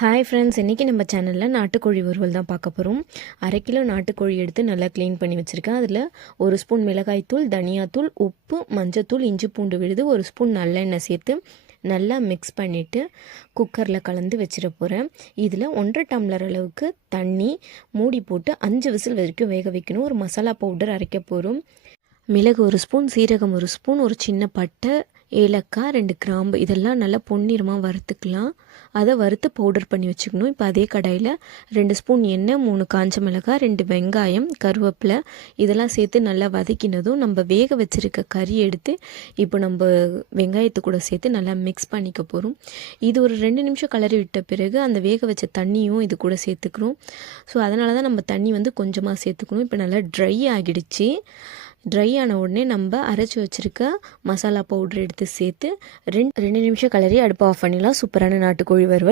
Hi friends, இன்றைக்கி நம்ம சேனலில் நாட்டுக்கோழி வறுவல் தான் பார்க்க போகிறோம். 1/2 கிலோ நாட்டுக்கோழி எடுத்து நல்லா க்ளீன் பண்ணி வச்சுருக்கேன். அதில் 1 ஸ்பூன் மிளகாய்த்தூள், தனியாத்தூள், உப்பு, மஞ்சத்தூள், இஞ்சி பூண்டு விழுது, 1 ஸ்பூன் நல்லெண்ணெய் சேர்த்து நல்லா மிக்ஸ் பண்ணிவிட்டு குக்கரில் கலந்து வச்சிட போகிறேன். இதில் 1.5 டம்ளர் அளவுக்கு தண்ணி மூடி போட்டு 5 விசில் வரைக்கும் வேக வைக்கணும். ஒரு மசாலா பவுடர் அரைக்க போகிறோம். மிளகு 1 ஸ்பூன், சீரகம் 1 ஸ்பூன், ஒரு சின்ன பட்டை, ஏலக்காய், 2 கிராம்பு இதெல்லாம் நல்லா பொன்னிறமாக வறுத்துக்கலாம். அதை வறுத்து பவுடர் பண்ணி வச்சுக்கணும். இப்போ அதே கடாயில் 2 ஸ்பூன் எண்ணெய், 3 காஞ்ச மிளகாய், 2 வெங்காயம், கருவேப்பிலை இதெல்லாம் சேர்த்து நல்லா வதக்கினதும் நம்ம வேக வச்சுருக்க கறி எடுத்து இப்போ நம்ம வெங்காயத்து கூட சேர்த்து நல்லா மிக்ஸ் பண்ணிக்க போகிறோம். இது ஒரு 2 நிமிஷம் கலரி விட்ட பிறகு அந்த வேக வச்ச தண்ணியும் இது கூட சேர்த்துக்கிறோம். ஸோ அதனால தான் நம்ம தண்ணி கொஞ்சமாக சேர்த்துக்கணும். இப்போ நல்லா ட்ரை ஆகிடுச்சு. ட்ரை ஆன உடனே நம்ம அரைச்சி வச்சுருக்க மசாலா பவுடர் எடுத்து சேர்த்து 2 நிமிஷம் கலரி அடுப்பை ஆஃப் பண்ணிடலாம். சூப்பரான நாட்டுக்கோழி வறுவல்